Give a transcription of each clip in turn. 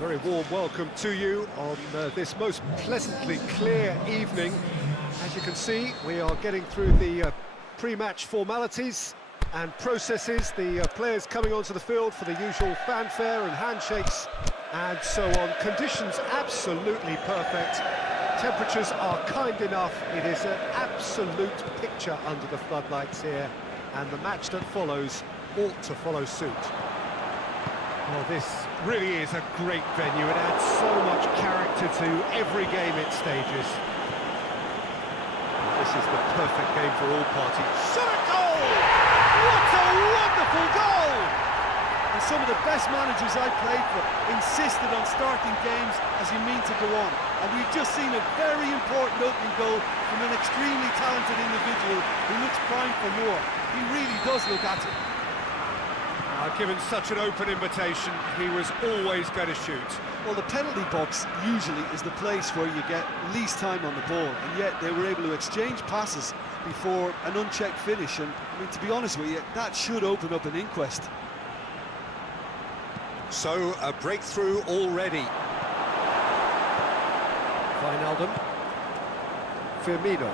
Very warm welcome to you on this most pleasantly clear evening. As you can see, we are getting through the pre-match formalities and processes, the players coming onto the field for the usual fanfare and handshakes and so on. Conditions absolutely perfect. Temperatures are kind enough. It is an absolute picture under the floodlights here, and the match that follows ought to follow suit. Well, this really is a great venue. It adds so much character to every game it stages. This is the perfect game for all parties. Shot a goal! What a wonderful goal! And some of the best managers I played for insisted on starting games as you mean to go on. And we've just seen a very important opening goal from an extremely talented individual who looks primed for more. He really does look at it. Given such an open invitation, he was always going to shoot. Well, the penalty box usually is the place where you get least time on the ball, and yet they were able to exchange passes before an unchecked finish, and I mean, to be honest with you, that should open up an inquest. So, a breakthrough already. Wijnaldum. Firmino.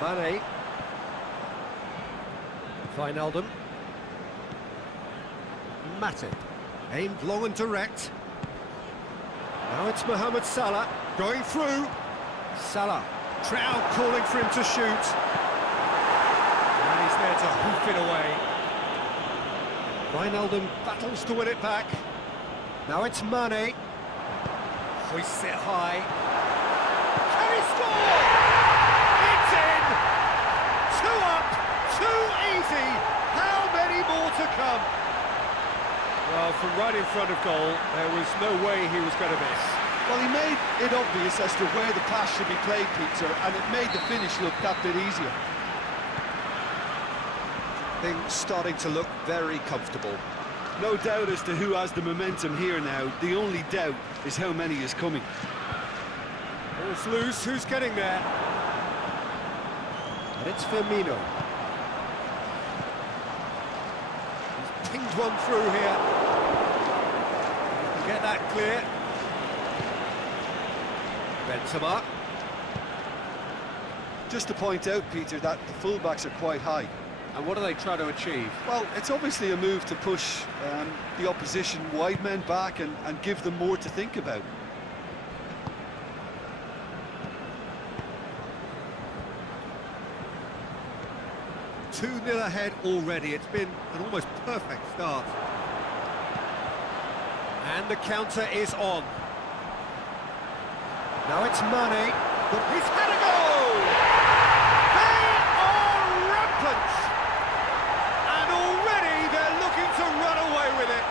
Mane. Wijnaldum. Matip, aimed long and direct. Now it's Mohamed Salah, going through. Salah, crowd calling for him to shoot. And he's there to hoof it away. Wijnaldum battles to win it back. Now it's Mane. Hoists it high. Can he score? It's in! 2 up, too easy. How many more to come? Well, from right in front of goal, there was no way he was going to miss. Well, he made it obvious as to where the pass should be played, Peter, and it made the finish look that bit easier. Things starting to look very comfortable. No doubt as to who has the momentum here now. The only doubt is how many is coming. Ball's loose, who's getting there? And it's Firmino. He's pinged one through here. Get that clear. Benzema. Just to point out, Peter, that the fullbacks are quite high. And what do they try to achieve? Well, it's obviously a move to push the opposition wide men back and give them more to think about. Two 2-0 ahead already. It's been an almost perfect start. And the counter is on. Now it's Mane, but he's had a goal! They are rampant! And already they're looking to run away with it.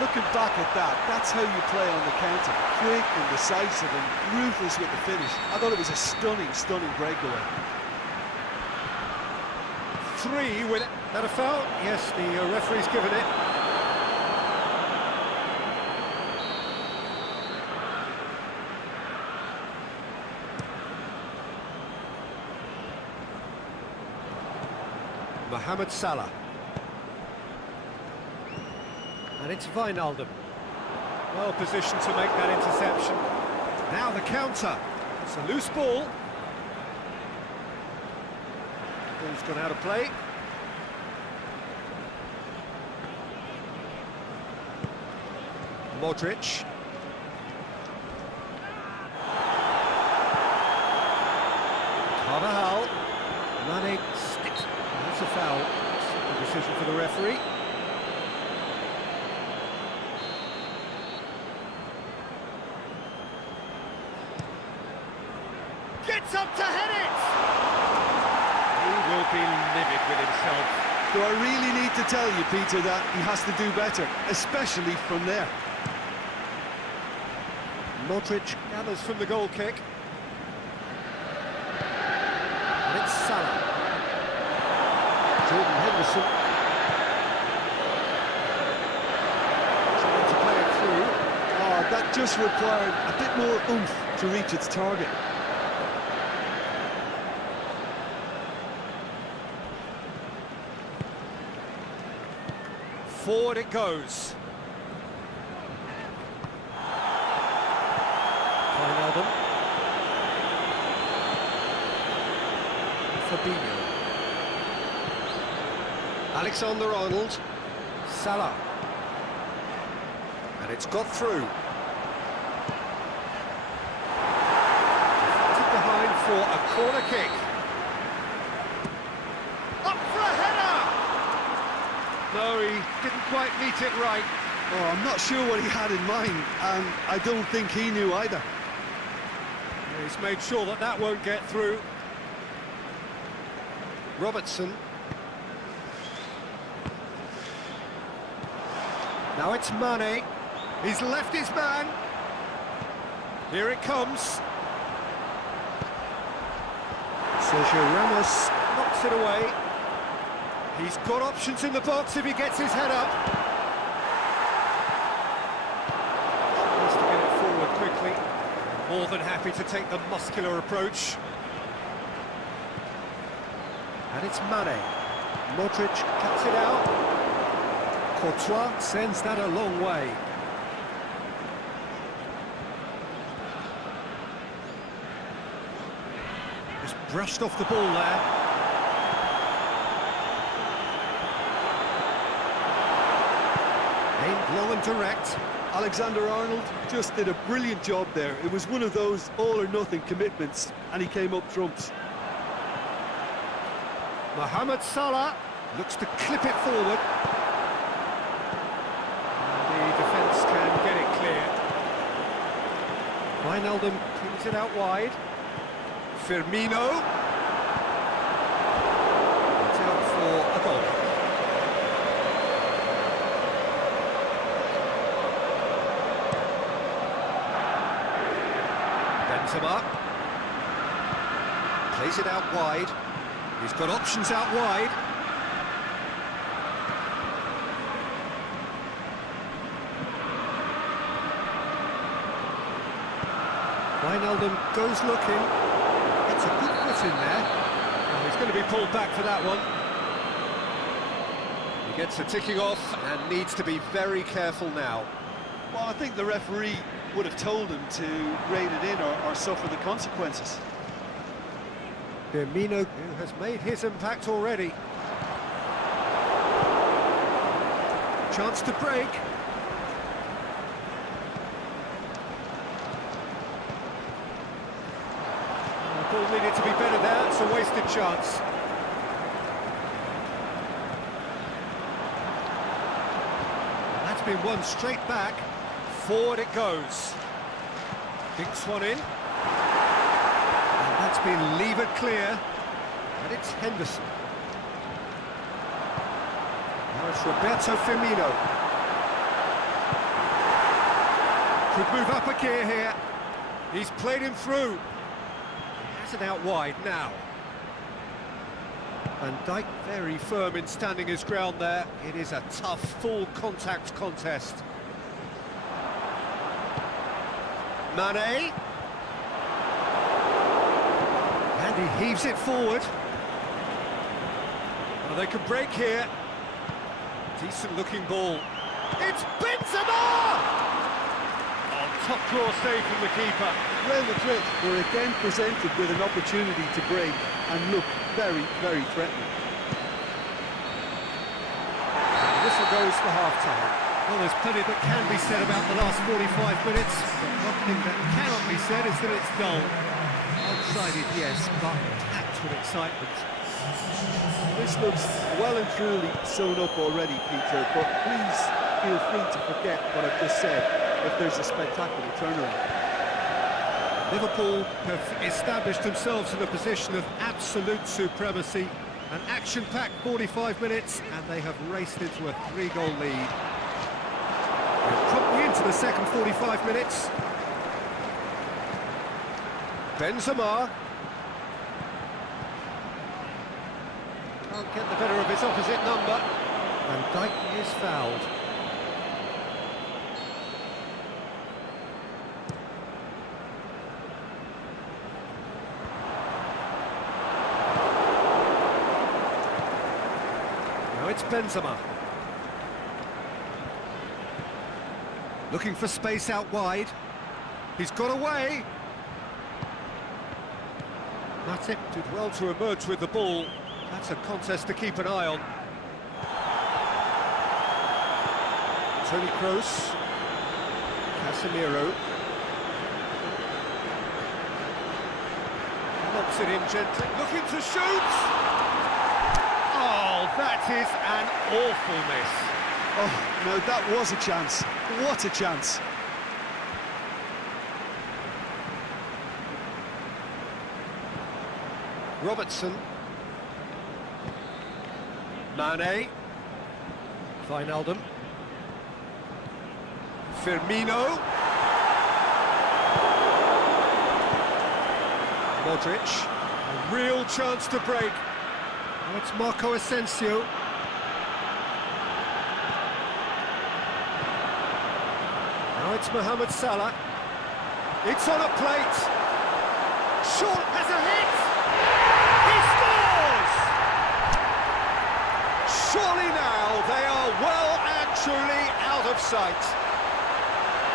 Looking back at that, that's how you play on the counter. Quick and decisive and ruthless with the finish. I thought it was a stunning, stunning breakaway. 3 with it. That a foul? Yes, the referee's given it. Mohamed Salah. And it's Wijnaldum. Well positioned to make that interception. Now the counter. It's a loose ball. Ball's gone out of play. Modric. Carvajal. Mane sticks. That's a foul. Simple decision for the referee. Gets up to head it! He will be livid with himself. Do I really need to tell you, Peter, that he has to do better, especially from there? Modric gathers from the goal kick. And it's Salah. Jordan Henderson. Trying to play it through. Oh, that just required a bit more oomph to reach its target. Forward it goes. Wijnaldum. Fabinho. Alexander-Arnold. Salah. And it's got through. Deflected behind for a corner kick. Up for a header! No, he didn't quite meet it right. Oh, I'm not sure what he had in mind, and I don't think he knew either. He's made sure that that won't get through. Robertson. Now it's Mane. He's left his man. Here it comes. Sergio Ramos knocks it away. He's got options in the box if he gets his head up. Tries to get it forward quickly. More than happy to take the muscular approach. And it's Mane. Modric cuts it out. Courtois sends that a long way. Just brushed off the ball there. Aimed low and direct. Alexander-Arnold just did a brilliant job there. It was one of those all-or-nothing commitments, and he came up trumps. Mohamed Salah looks to clip it forward. And the defence can get it clear. Wijnaldum cleans it out wide. Firmino. It's out for a goal. Benzema. Plays it out wide. He's got options out wide. Wijnaldum goes looking. Gets a good foot in there. Oh, he's going to be pulled back for that one. He gets the ticking off and needs to be very careful now. Well, I think the referee would have told him to rein it in or suffer the consequences. Firmino, who has made his impact already. Chance to break. The ball needed to be better there, it's a wasted chance. That's been won straight back. Forward it goes. Dinks one in. And that's been levered clear. And it's Henderson. Now it's Roberto Firmino. Could move up a gear here. He's played him through. He has it out wide now. Van Dijk very firm in standing his ground there. It is a tough, full contact contest. Mane. And he heaves it forward. Well, they could break here. Decent looking ball. It's Benzema! Oh, top draw save from the keeper. Real Madrid were again presented with an opportunity to break and look very, very threatening. The whistle goes for half-time. Well, there's plenty that can be said about the last 45 minutes, but one thing that cannot be said is that it's dull. One-sided, yes, but packed with excitement. This looks well and truly sewn up already, Peter, but please feel free to forget what I've just said if there's a spectacular turnaround. Liverpool have established themselves in a position of absolute supremacy. An action-packed 45 minutes, and they have raced into a 3-goal lead. We're promptly into the second 45 minutes. Benzema. Can't get the better of his opposite number. Van Dijk is fouled. Now it's Benzema. Looking for space out wide. He's got away. Matip did well to emerge with the ball. That's a contest to keep an eye on. Toni Kroos. Casemiro. Lobs it in gently, looking to shoot! Oh, that is an awful miss. Oh, no, that was a chance. What a chance. Robertson. Mane. Wijnaldum. Firmino. Modric. A real chance to break. Now it's Marco Asensio. Now it's Mohamed Salah. It's on a plate. Short has a hit. He scores! Surely now they are well and truly out of sight.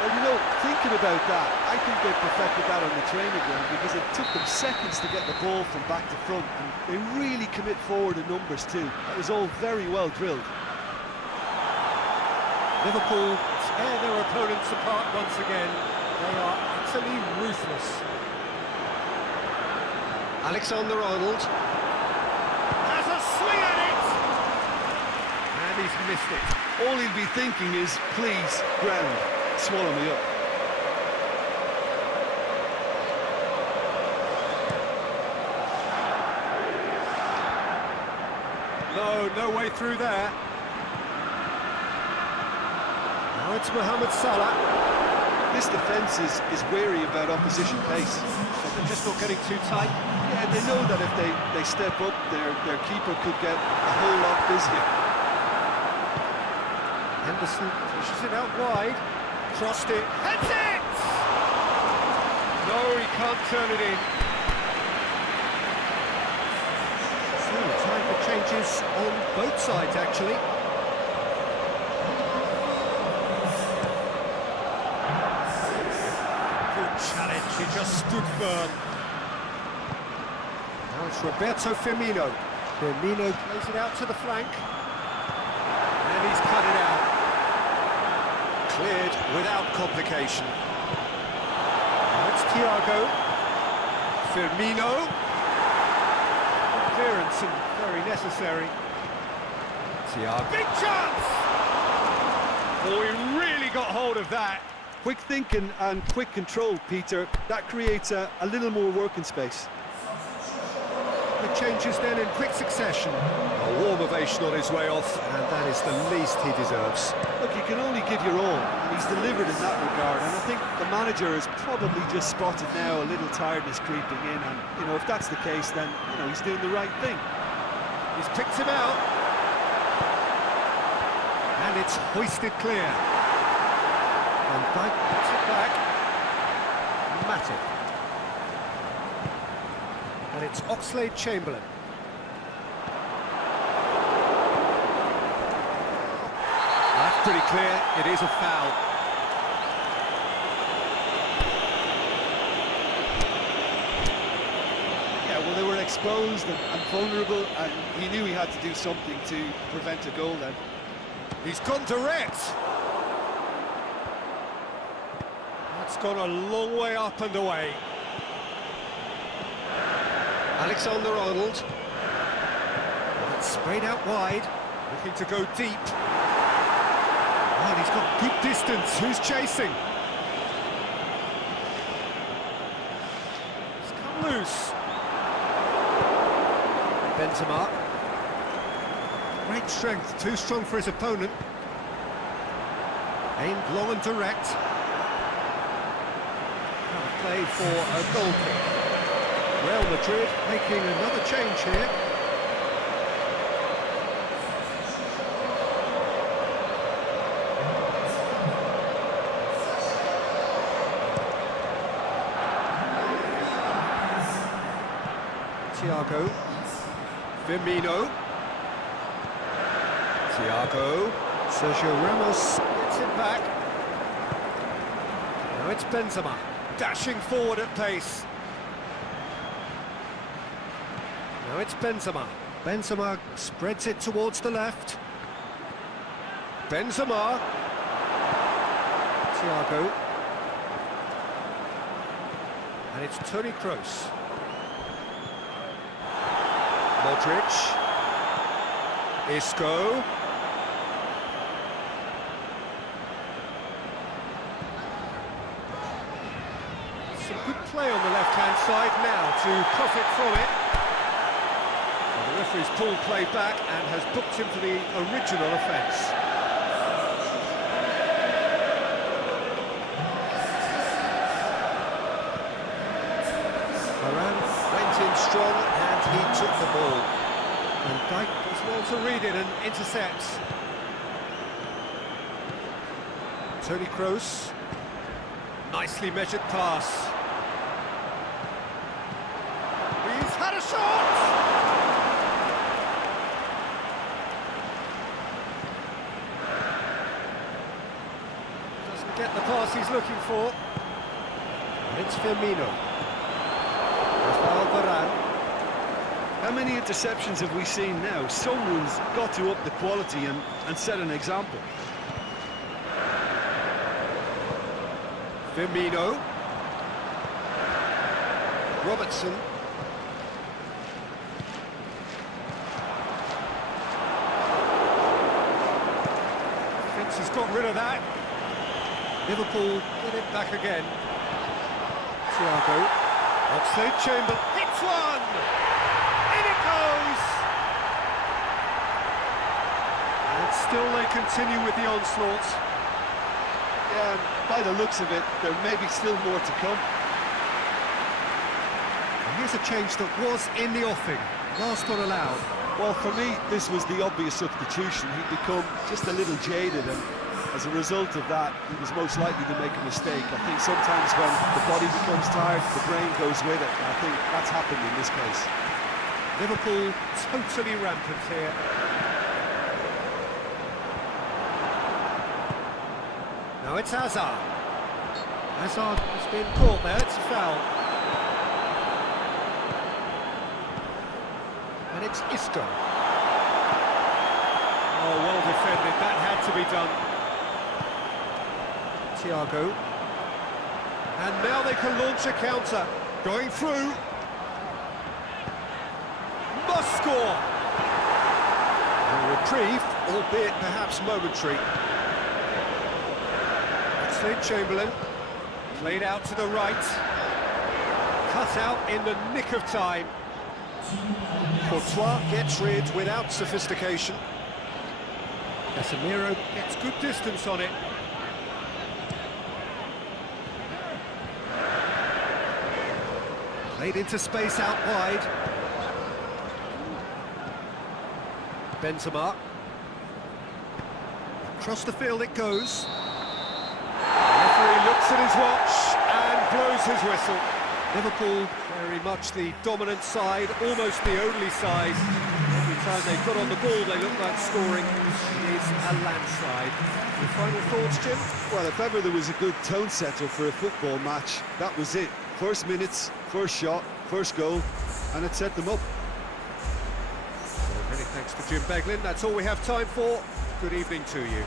Well, you know, thinking about that, I think they perfected that on the training ground because it took them seconds to get the ball from back to front, and they really commit forward in numbers too. That was all very well drilled. Liverpool tear their opponents apart once again. They are utterly ruthless. Alexander-Arnold has a swing at it! And he's missed it. All he'll be thinking is, please, ground, swallow me up. No way through there. Now it's Mohamed Salah. This defence is wary about opposition pace. So they're just not getting too tight. Yeah, they know that if they step up, their keeper could get a whole lot busier. Henderson pushes it out wide. Crossed it. Heads it! No, he can't turn it in. So, time for changes on both sides, actually. Good challenge, he just stood firm. Now it's Roberto Firmino. Firmino plays it out to the flank. And he's cut it out. Cleared without complication. Now it's Thiago. Firmino. Clearance and very necessary. Thiago. Big chance! Oh, he really got hold of that. Quick thinking and quick control, Peter. That creates a little more working space. The changes then in quick succession. A warm ovation on his way off, and that is the least he deserves. Look, you can only give your all, and he's delivered in that regard, and I think the manager has probably just spotted now a little tiredness creeping in, and, you know, if that's the case, then, you know, he's doing the right thing. He's picked him out. And it's hoisted clear. Van Dijk puts it back. Matip. And it's Oxlade-Chamberlain. That's pretty clear, it is a foul. Yeah, well, they were exposed and vulnerable, and he knew he had to do something to prevent a goal then. He's gone direct. That's gone a long way up and away. Alexander-Arnold. It's sprayed out wide, looking to go deep. And he's got good distance. Who's chasing? It's come loose. Benzema. Great strength, too strong for his opponent. Aimed long and direct. Play for a goal kick. Real Madrid making another change here. Thiago. Firmino. Thiago. Sergio Ramos gets it back. Now it's Benzema. dashing forward at pace. Now it's Benzema. Benzema spreads it towards the left. Benzema. Thiago. And it's Toni Kroos. Modric. Isco. Some good play on the left-hand side now to profit from it. Well, the referee's pulled play back and has booked him for the original offence. Varane went in strong and he took the ball. And Dijk does well to read it and intercepts. Toni Kroos. Nicely measured pass. He's had a shot! Doesn't get the pass he's looking for. And it's Firmino. Rafael Varane. How many interceptions have we seen now? Someone's got to up the quality and set an example. Firmino. Robertson. Thinks he's got rid of that. Liverpool get it back again. Thiago. Oxlade-Chamberlain hits one! In it goes! And still they continue with the onslaught. Yeah, and by the looks of it, there may be still more to come. And here's a change that was in the offing. Last one allowed. Well, for me, this was the obvious substitution. He'd become just a little jaded, and as a result of that, he was most likely to make a mistake. I think sometimes when the body becomes tired, the brain goes with it. And I think that's happened in this case. Liverpool totally rampant here. Now it's Hazard. Hazard has been caught there, it's a foul. And it's Isco. Oh, well defended, that had to be done. Thiago. And now they can launch a counter. Going through. Must score! A reprieve, albeit perhaps momentary. Oxlade-Chamberlain, played out to the right, cut out in the nick of time. Courtois gets rid without sophistication. Casemiro gets good distance on it. Played into space out wide. Benzema. Across the field it goes. The referee looks at his watch and blows his whistle. Liverpool very much the dominant side, almost the only side. Every time they got on the ball they look like scoring. It is a landslide. Your final thoughts, Jim? Well, if ever there was a good tone setter for a football match, that was it. First minutes, first shot, first goal, and it set them up. Well, many thanks to Jim Beglin. That's all we have time for. Good evening to you.